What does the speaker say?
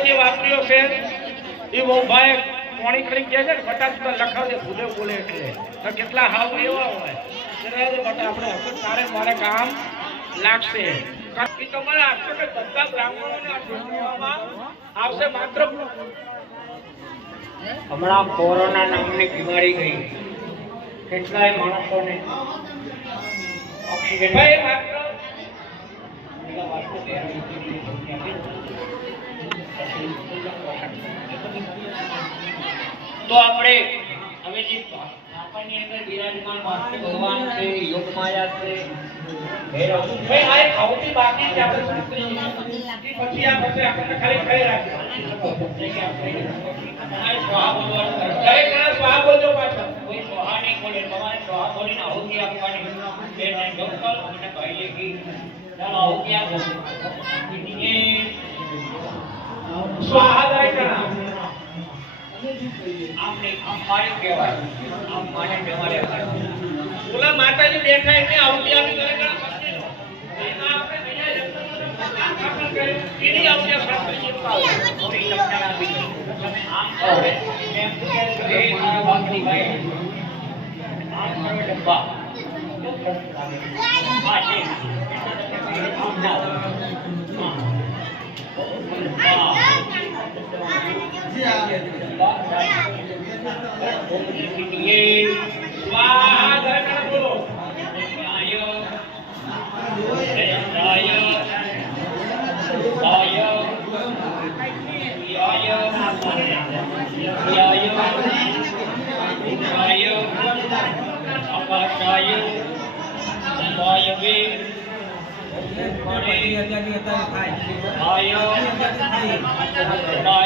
જે વાપર્યો છે એ બહુ ભાઈ કોણી કરી કહે છે ને ફટાક લખાવજે ભૂલે બોલે એટલે તો કેટલા હાવ એવા હોય બટા આપણે હકત તારે મારે કામ લાગશે એ તો મને આપશે કે બધા બ્રાહ્મણોને આવશે માત્ર હમણાં કોરોના નામની બીમારી ગઈ કેટલાય માણસોને ઓક્સિજન ભાઈ માત્ર તો આપણે હવે જે આપણની અંદર વિરાજમાન વાસ્તુ ભગવાન છે યોગ માયા છે ભૈરવ ભાઈ આ એક આવતી બાકી છે આપણે પછી આ પછી આપણે ખાલી કરી રાખીએ સ્વાહા બોલજો પાછળ કોઈ સ્વાહા નહીં બોલે તમારે સ્વાહા બોલીને આહુતિ આપવાની બે ટાઈમ જપ કરો અને કહીએ કે ચાલો આહુતિ આપો સ્વાહા દરેક આપણે આમ મારી કહેવાય આમ માને તમારે ઓલા માતાજી બેઠા એમને આવતી આપી કરે એમાં આપણે કેની આવતી શાસ્ત્રી થોડી લક્ષણ આપી તમે આમ કરો એમ કે મારા વાકડી ભાઈ આમ કરો ડબ્બા હા છે આમ ના સ્વાહા દરેક બોલો આય